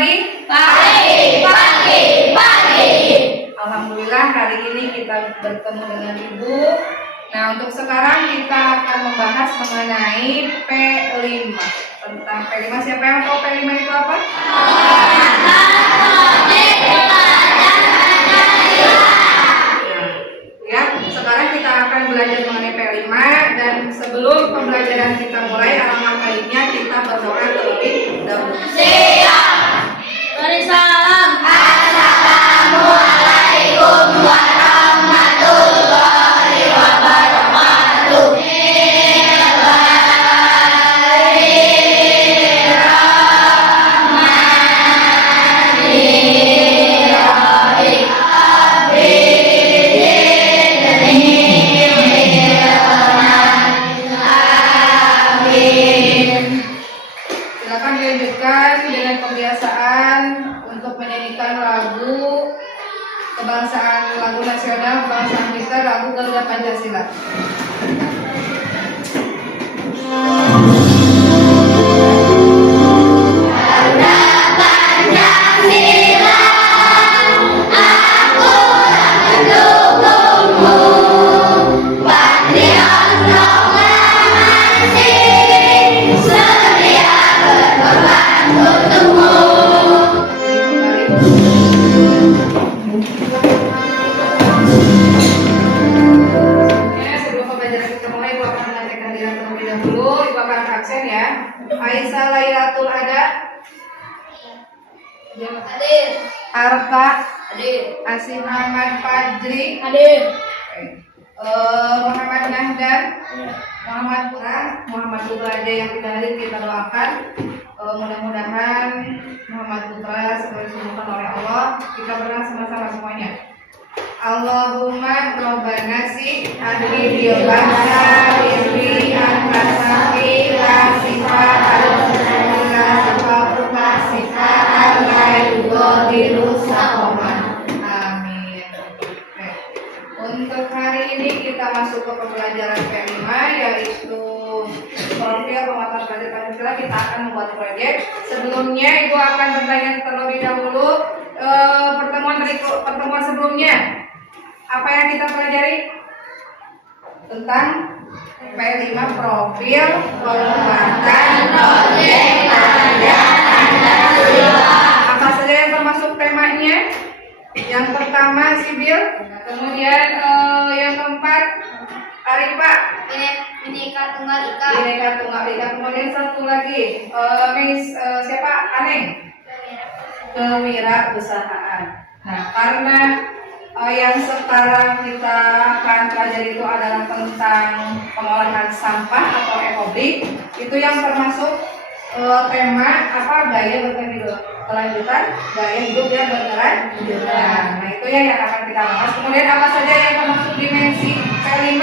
pagi? Pagi. Alhamdulillah hari ini kita bertemu dengan Ibu. Nah, untuk sekarang kita akan membahas mengenai P5. Tentang P5, siapa yang tahu P5 itu apa? Ya, sekarang kita akan belajar mengenai P5 dan sebelum pembelajaran kita mulai, alangkah baiknya kita berdoa terlebih dahulu. Salam. Assalamualaikum warahmatullahi wabarakatuh. Silakan dilanjutkan dengan kebiasaan untuk menyanyikan lagu kebangsaan, lagu nasional kebangsaan kita, lagu Garuda Pancasila. Sebelum pembelajaran kita mulai, Ibu akan mengatakan diri terlebih dahulu. Ibu akan absen ya. Aisyah Lailatul Ada, Hadir. Arfa, Hadir. Asin Ahmad Fajri, Hadir. Muhammad Nahdan, Muhammad Putra aja yang tidak hadir kita doakan. Mudah-mudahan Muhammad Putra segera disembuhkan oleh Allah. Kita berdoa sama-sama semuanya. Allahumma Rabbana si adri bil bahsa isri antasafi la sifat al-mu'la sifapuka sifat al-ghairu sakoman. Amin. Untuk hari ini kita masuk ke pembelajaran P5, yaitu profil penguatan pelajar Pancasila. Kita akan membuat proyek. Sebelumnya Ibu akan bertanya terlebih dahulu, pertemuan sebelumnya apa yang kita pelajari tentang P5, profil penguatan proyek pelajar Pancasila. Apa saja yang termasuk temanya? Yang pertama sibil, kemudian yang keempat Arifah, Bhinneka Tunggal Ika. Bhinneka Tunggal Ika. Kemudian satu lagi siapa? Aneng, kewirausahaan. Nah, karena yang sekarang kita akan pelajari itu adalah tentang pengolahan sampah atau ekobrik, itu yang termasuk tema apa, gaya berkelanjutan, gaya hidup yang berkelanjutan. Nah, itu ya yang akan kita bahas. Kemudian apa saja yang termasuk dimensi P5?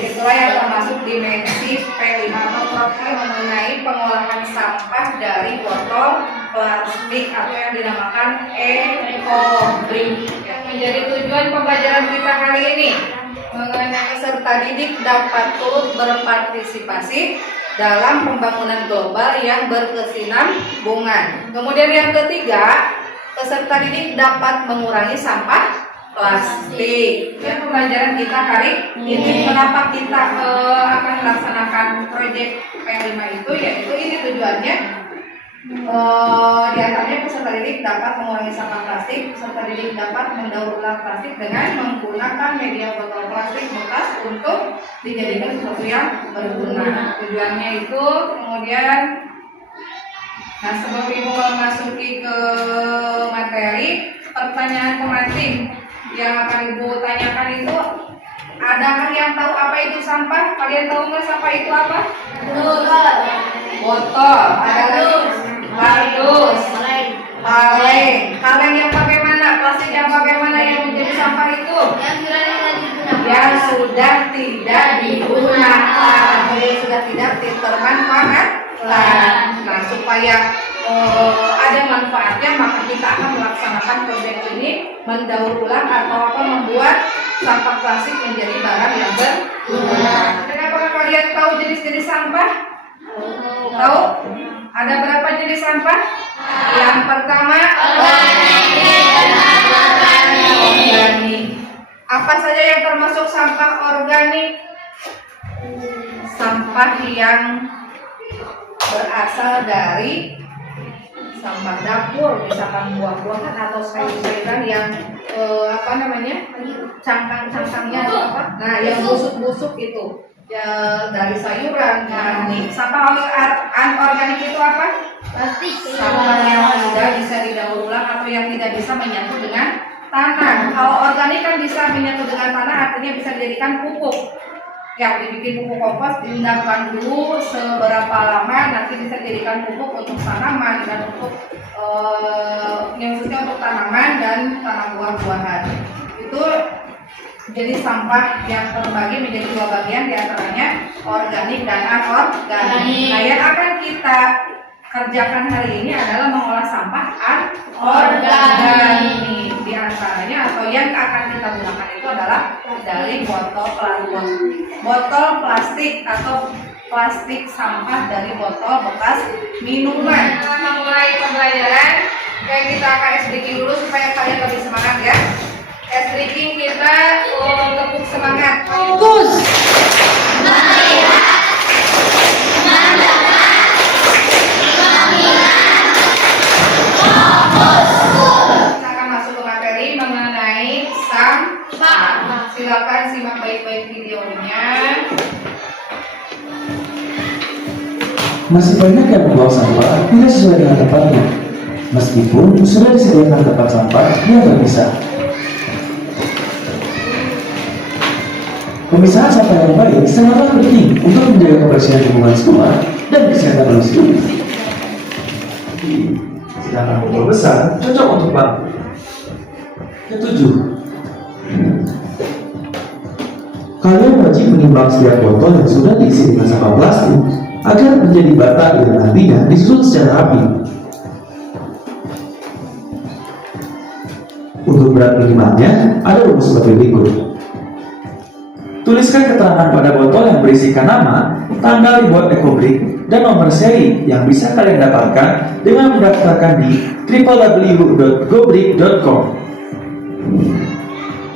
Itulah yang termasuk dimensi P5 atau profil mengenai pengolahan sampah dari botol plastik atau yang dinamakan ekobrik. Yang menjadi tujuan pembelajaran kita hari ini mengenai peserta didik dapat turut berpartisipasi dalam pembangunan global yang berkesinambungan. Kemudian yang ketiga, peserta didik dapat mengurangi sampah plastik. Yang pembelajaran kita hari ini, kenapa kita akan melaksanakan proyek P5 itu, yaitu ini tujuannya. Di antaranya peserta didik dapat mengurangi sampah plastik. Peserta didik dapat mendaur ulang plastik dengan menggunakan media botol plastik bekas untuk dijadikan sesuatu yang berguna. Tujuannya itu kemudian, nah sebelum Ibu memasuki ke materi, pertanyaan pemancing yang akan Ibu tanyakan itu, adakah yang tahu apa itu sampah? Kalian tahu nggak sampah itu apa? Botol, ada lagi kardus, kaleng yang bagaimana, plastik yang bagaimana yang menjadi sampah itu? Yang sudah tidak digunakan, yang sudah tidak termanfaatkan. Nah, supaya ada manfaatnya, maka kita akan melaksanakan proyek ini mendaur ulang atau membuat sampah plastik menjadi barang yang berguna. Dan apakah kalian tahu jenis-jenis sampah? Tahu? Ada berapa jenis sampah? Yang pertama organik. Apa saja yang termasuk sampah organik? Sampah yang berasal dari sampah dapur, misalkan buah-buahan atau sayur-sayuran yang cangkang-cangkangnya atau apa? Nah, yang busuk-busuk itu ya dari sayuran. Nah, sampah anorganik itu apa? Sampah yang tidak bisa didaur ulang atau yang tidak bisa menyatu dengan tanah. Kalau organik kan bisa menyatu dengan tanah, artinya bisa dijadikan pupuk. Ya, dibikin pupuk kompos, diendapkan dulu seberapa lama, nanti bisa dijadikan pupuk untuk tanaman dan untuk yang khususnya untuk tanaman dan tanam buah-buahan. Itu jadi sampah yang terbagi menjadi dua bagian, diantaranya organik dan anorganik. Nah, yang akan kita kerjakan hari ini adalah mengolah sampah anorganik. Di antaranya atau yang akan kita gunakan itu adalah dari botol plastik atau plastik sampah dari botol bekas minuman. Memulai pembelajaran, kayak kita akan S-breaking dulu supaya kalian lebih semangat ya. S-breaking kita tepuk semangat. Fokus. Kita akan masuk ke materi mengenai sampah. Silakan simak baik-baik videonya. Masih banyak yang membuang sampah tidak sesuai dengan tempatnya, meskipun sudah disediakan tempat sampah yang terpisah. Pemisahan sampah yang baik sangatlah penting untuk menjaga kebersihan lingkungan sekolah dan kesehatan manusia. Sedangkan botol besar cocok untuk bangku. Ketujuh, kalian wajib menimbang setiap botol yang sudah diisi dengan sampah plastik agar menjadi bata yang nantinya disusun secara rapi. Untuk berat minimalnya ada rumus seperti berikut. Tuliskan keterangan pada botol yang berisikan nama, tanggal dibuat ekobrik, dan nomor seri yang bisa kalian dapatkan dengan mendaftarkan di www.gobrik.com.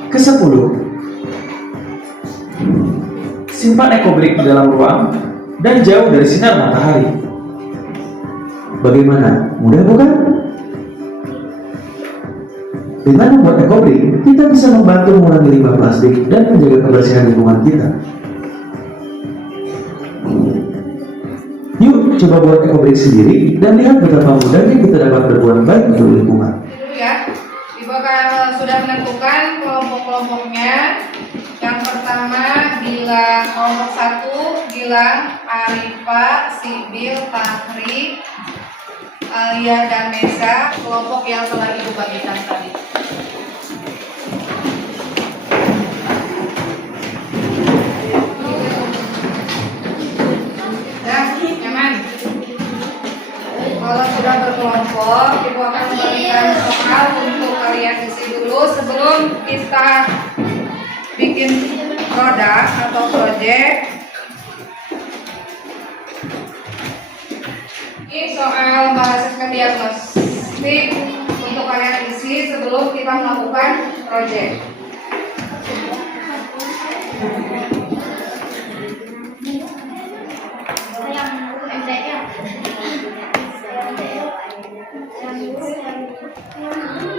Ke-10, simpan ekobrik di dalam ruang dan jauh dari sinar matahari. Bagaimana? Mudah bukan? Dengan membuat ekobrik, kita bisa membantu mengurangi limbah plastik dan menjaga kebersihan lingkungan kita. Yuk, coba buat ekobrik sendiri dan lihat betapa mudahnya kita dapat berbuat baik untuk lingkungan. Dulu ya, Ibu sudah menentukan kelompok-kelompoknya. Yang pertama bilang kelompok 1 bilang Arifa, Sibil, Tahri, Alia dan Nesa, kelompok yang telah Ibu bagikan tadi. Nyaman. Kalau sudah berkelompok, Ibu akan memberikan soal untuk kalian isi dulu sebelum kita bikin produk atau project. Ini soal bahasa diagnostik untuk kalian isi sebelum kita melakukan project.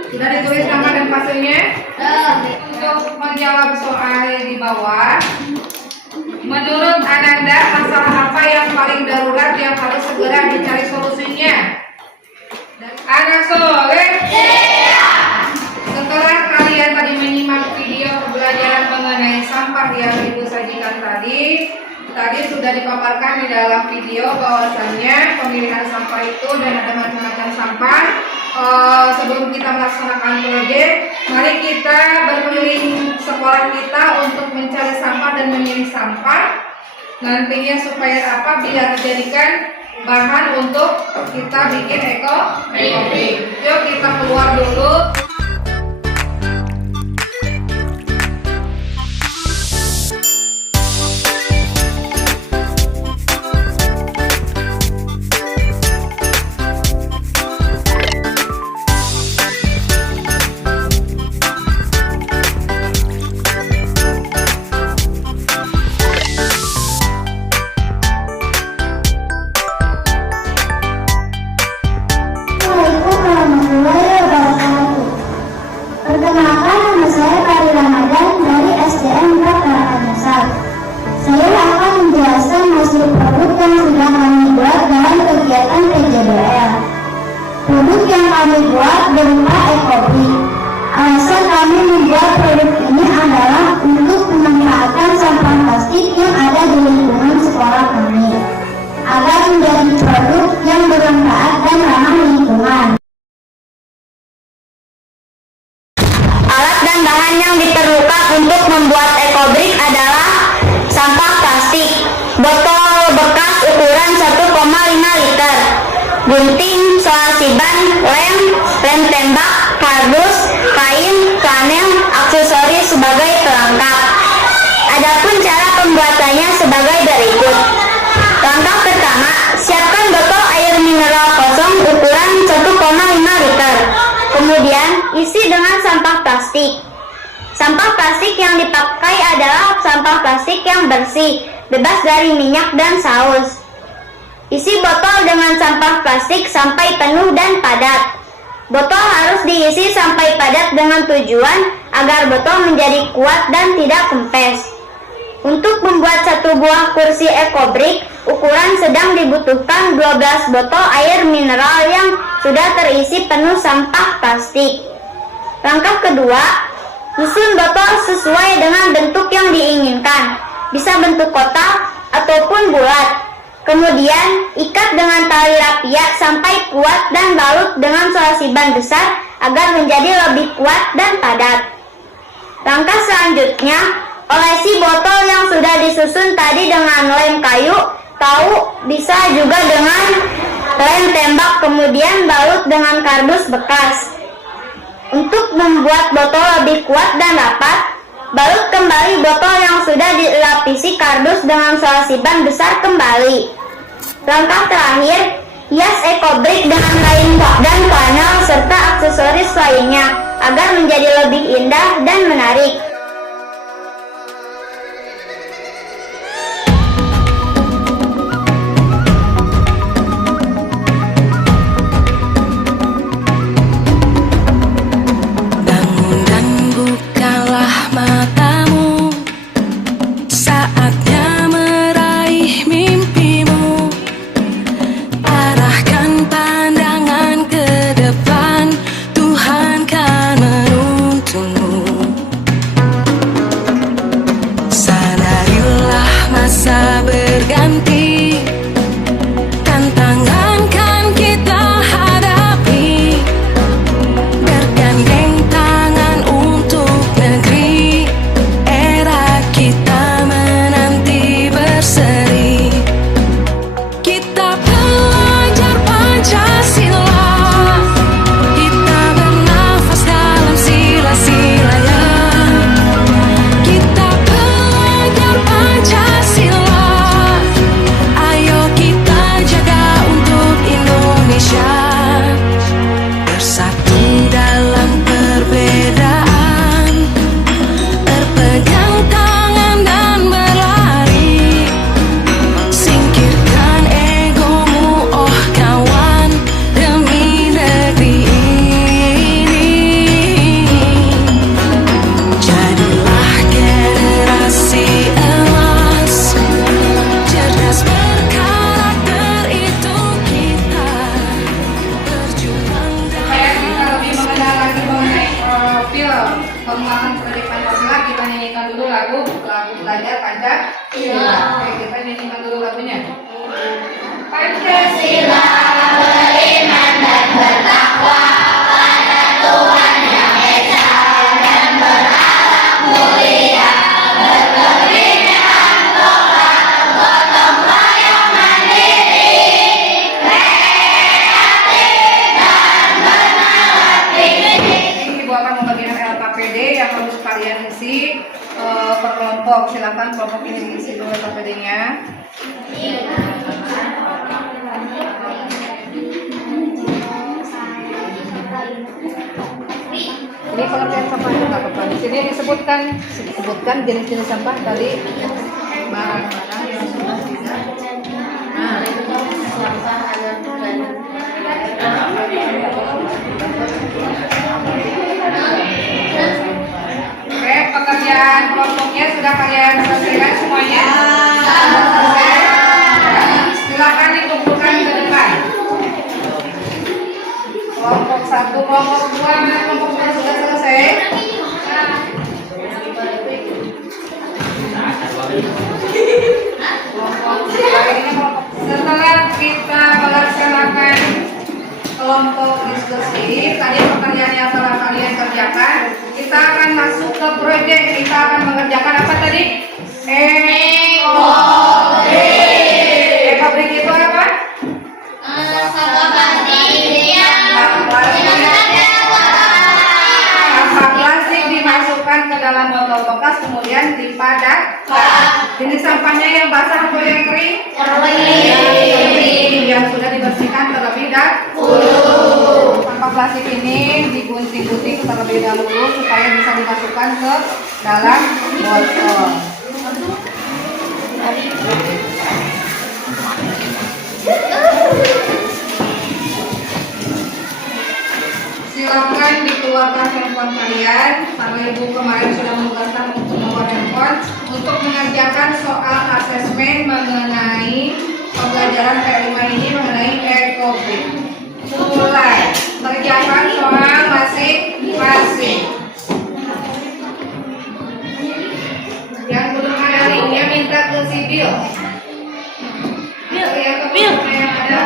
Sudah ditulis nama dan fasenya? Untuk menjawab soal di bawah, menurut Ananda, masalah apa yang paling darurat yang harus segera dicari solusinya? Anak soleh? Setelah kalian tadi menyimak video pembelajaran mengenai sampah yang Ibu sajikan tadi sudah dipaparkan di dalam video bahwasannya pemilihan sampah itu dan ada macam-macam sampah. Sebelum kita melaksanakan proyek, mari kita berkeliling sekolah kita untuk mencari sampah dan memilih sampah. Nantinya supaya apa? Biar dijadikan bahan untuk kita bikin ekobrik. Yuk kita keluar dulu. Perkenalkan, nama saya Pari Ramadan dari SDN Prakaraan Nyesal. Saya akan menjelaskan hasil produk yang sudah kami buat dalam kegiatan PJBL. Produk yang kami buat berupa ekobrik. Alasan kami membuat produk ini adalah untuk memanfaatkan sampah plastik yang ada di lingkungan sekolah kami, agar menjadi produk yang bermanfaat dan ramah lingkungan. Alat dan bahan yang diperlukan untuk membuat ekobrik adalah sampah plastik, botol bekas ukuran 1,5 liter, gunting, selasi ban, lem tembak, kardus, kain, flanel, aksesoris sebagai pelengkap. Adapun cara pembuatannya sebagai berikut. Langkah pertama, siapkan botol air mineral kosong ukuran 1,5 liter. Kemudian, isi dengan sampah plastik. Sampah plastik yang dipakai adalah sampah plastik yang bersih, bebas dari minyak dan saus. Isi botol dengan sampah plastik sampai penuh dan padat. Botol harus diisi sampai padat dengan tujuan agar botol menjadi kuat dan tidak kempes. Untuk membuat satu buah kursi ekobrik, ukuran sedang dibutuhkan 12 botol air mineral yang sudah terisi penuh sampah plastik. Langkah kedua, susun botol sesuai dengan bentuk yang diinginkan, bisa bentuk kotak ataupun bulat. Kemudian, ikat dengan tali rapia sampai kuat dan balut dengan selasi ban besar agar menjadi lebih kuat dan padat. Langkah selanjutnya, olesi botol yang sudah disusun tadi dengan lem kayu, tahu bisa juga dengan lem tembak, kemudian balut dengan kardus bekas. Untuk membuat botol lebih kuat dan rapat, balut kembali botol yang sudah dilapisi kardus dengan selasi ban besar kembali. Langkah terakhir, hias ekobrik dengan kain dan flanel serta aksesoris lainnya agar menjadi lebih indah dan menarik. Pengulangan sebagai Pancasila, kita nyanyikan dulu lagu belajar Pancasila. Oke, kita nyanyikan dulu lagunya. Pancasila beriman dan bertakwa pada Tuhan yang Esa dan berakhlak mulia, berkebinekaan lokal, gotong royong mandiri, KPD yang harus kalian isi per kelompok. Silakan kelompok ini diisi dulu KPD-nya. Ini pengertian sampah juga apa? Di sini disebutkan jenis-jenis sampah tadi, barang-barang yang sudah tidak. Nah, oke, pekerjaan kelompoknya sudah kalian selesaikan semuanya? Selesai. Silakan dikumpulkan ke depan. Kelompok 1, kelompok 2 sudah selesai. Setelah kita melaksanakan kelompok diskusi, tadi pekerjaan yang telah kalian kerjakan, kita akan masuk ke proyek. Kita akan mengerjakan apa tadi? Ekobrik itu apa? Sampah plastik dimasukkan ke dalam botol bekas, kemudian dipadatkan. Jenis sampahnya yang basah atau yang kering? Yang sudah dibersihkan terlebih dahulu. Sampah plastik ini digunting-gunting terlebih dahulu supaya bisa dimasukkan ke dalam botol. Silakan dikeluarkan handphone kalian. Karena ibu kemarin sudah menugaskan untuk membawa handphone untuk mengerjakan soal asesmen mengenai pembelajaran P5 ini mengenai ekobrik. Mulai mengerjakan soal masing-masing. Yang belum ada linknya minta ke Sibil. Yang ada.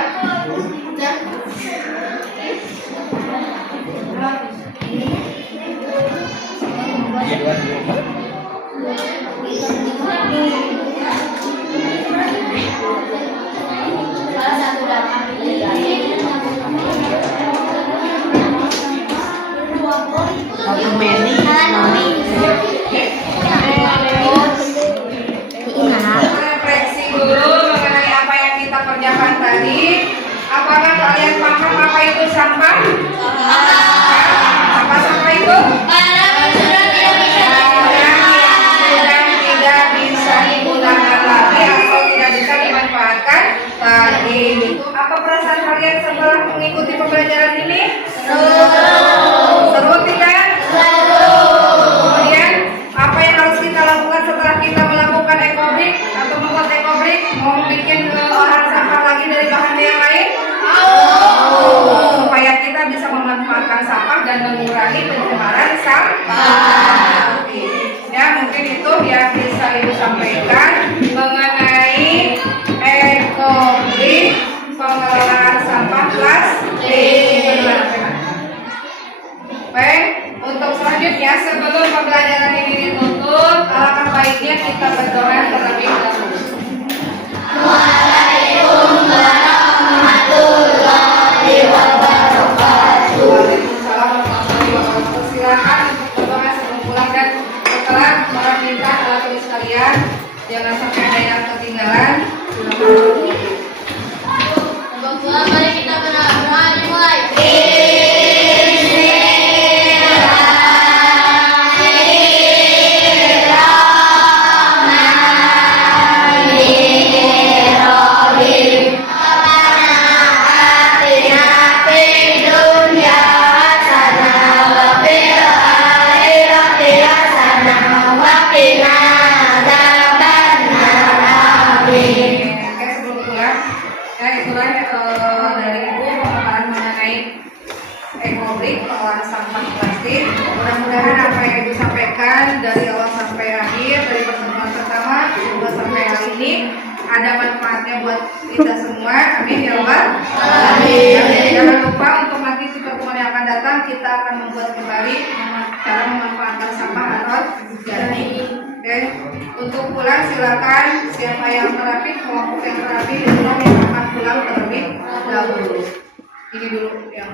Refleksi dulu mengenai apa yang kita kerjakan tadi. Apakah kalian paham apa itu sampah? Apa sampah itu? Sudah tidak bisa digunakan lagi atau tidak bisa dimanfaatkan lagi. Apa perasaan kalian setelah mengikuti pembelajaran ini? Seru tidak? Kemudian apa yang harus kita lakukan setelah kita melakukan ekobrik atau membuat ekobrik? Mau bikin olahan sampah lagi dari bahan yang lain? Supaya kita bisa memanfaatkan sampah dan mengurangi pencemaran sampah. Ya, mungkin itu yang bisa Ibu sampaikan mengenai ekobrik pengelolaan sampah plastik. Baik, untuk selanjutnya sebelum pembelajaran ini ditutup, alangkah baiknya kita berdoa terlebih dahulu. Waalaikumsalam warahmatullahi wabarakatuh. Waalaikumsalam warahmatullahi wabarakatuh. Silakan untuk berdoa sebelum pulang dan setelah meminta alat tulis kalian, jangan sampai ada yang ketinggalan. Untuk pulang mari kita berdoa dimulai. Pengolahan sampah plastik. Mudah-mudahan apa yang Ibu sampaikan dari awal sampai akhir, dari pertemuan pertama sampai hari ini ada manfaatnya buat kita semua. Amin ya Allah. Amin. Jangan lupa untuk nanti di pertemuan yang akan datang kita akan membuat kembali cara memanfaatkan sampah atau jadi. Oke. Untuk pulang silakan siapa yang terapi, kelompok yang terapi itulah yang akan pulang terlebih dahulu. Ini dulu yang